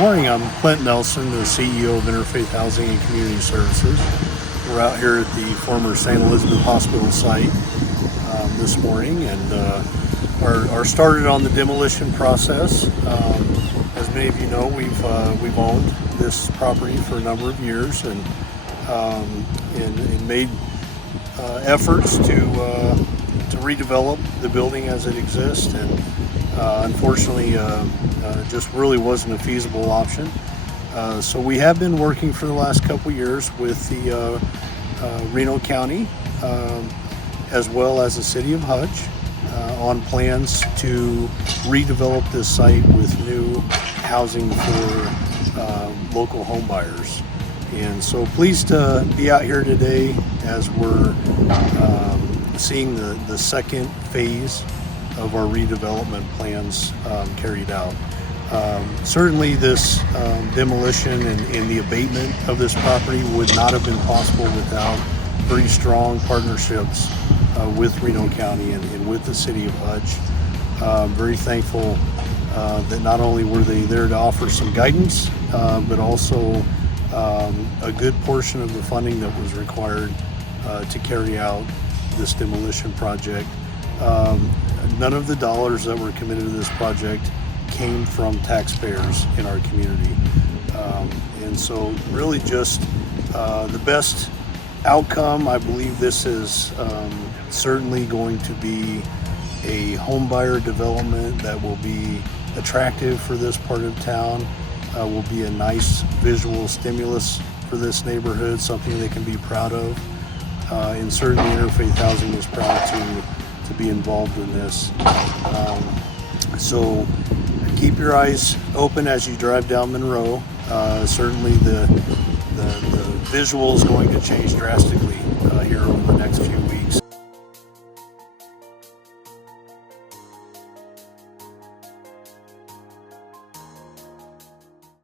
Morning, I'm Clint Nelson, the CEO of Interfaith Housing and Community Services. We're out here at the former St. Elizabeth Hospital site this morning and are started on the demolition process. As many of you know, we've owned this property for a number of years and made efforts to redevelop the building as it exists, and unfortunately just really wasn't a feasible option. So we have been working for the last couple years with the Reno County as well as the City of Hudge on plans to redevelop this site with new housing for local home buyers. And so pleased to be out here today as we're seeing the second phase of our redevelopment plans carried out. Certainly this demolition and the abatement of this property would not have been possible without pretty strong partnerships with Reno County and with the City of Hudge. Very thankful that not only were they there to offer some guidance, but also a good portion of the funding that was required to carry out this demolition project. None of the dollars that were committed to this project came from taxpayers in our community. And so really just the best outcome. I believe this is certainly going to be a home buyer development that will be attractive for this part of town, will be a nice visual stimulus for this neighborhood, something they can be proud of. And certainly Interfaith Housing is proud to be involved in this. So keep your eyes open as you drive down Monroe. Certainly the visual is going to change drastically here over the next few weeks.